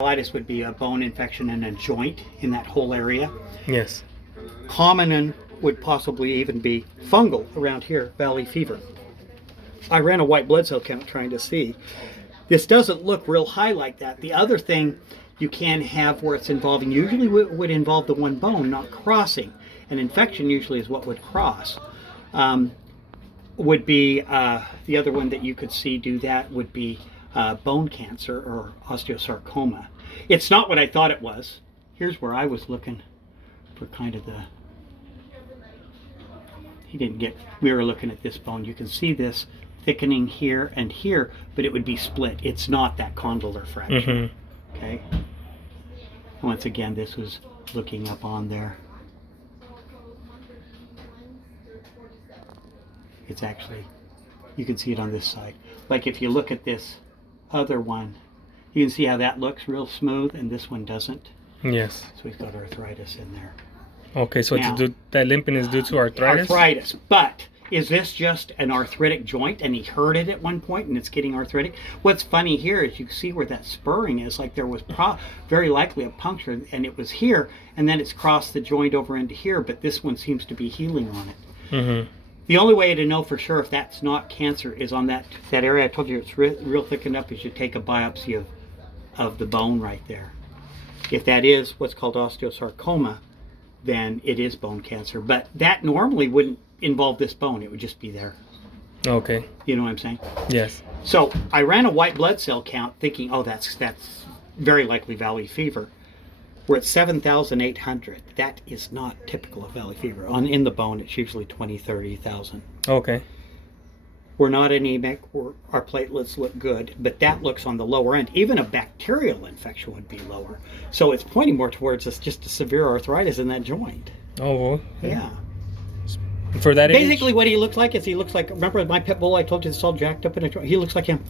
Vasculitis would be a bone infection in a joint in that whole area. Yes. Common would possibly even be fungal around here, valley fever. I ran a white blood cell count trying to see. This doesn't look real high like that. The other thing you can have where it's involving, usually would involve the one bone not crossing. An infection usually is what would cross. Would be the other one that you could see do that would be bone cancer or osteosarcoma. It's not what I thought it was. Here's where I was looking for kind of the, we were looking at this bone. You can see this thickening here and here, but it would be split. It's not that condylar fracture. Okay. Once again, this was looking up on there. It's actually, you can see it on this side. Like if you look at this other one, you can see how that looks real smooth and this one doesn't. Yes. So we've got arthritis in there. Okay, so now, that limping is due to arthritis? Arthritis, but is this just an arthritic joint and he hurt it at one point and it's getting arthritic? What's funny here is you can see where that spurring is, like there was very likely a puncture and it was here and then it's crossed the joint over into here, but this one seems to be healing on it. The only way to know for sure if that's not cancer is on that area I told you it's real thickened up, is you take a biopsy of the bone right there. If that is what's called osteosarcoma, then it is bone cancer. But that normally wouldn't involve this bone, it would just be there. Okay. You know what I'm saying? Yes. So I ran a white blood cell count thinking, oh, that's very likely valley fever. We're at 7,800. That is not typical of valley fever. In the bone, it's usually 20, 30,000. Okay. We're not anemic. Our platelets look good, but that looks on the lower end. Even a bacterial infection would be lower. So it's pointing more towards just a severe arthritis in that joint. Oh, well. Yeah. For that Basically, what he looks like is remember my pit bull I told you that's all jacked up in a joint? He looks like him.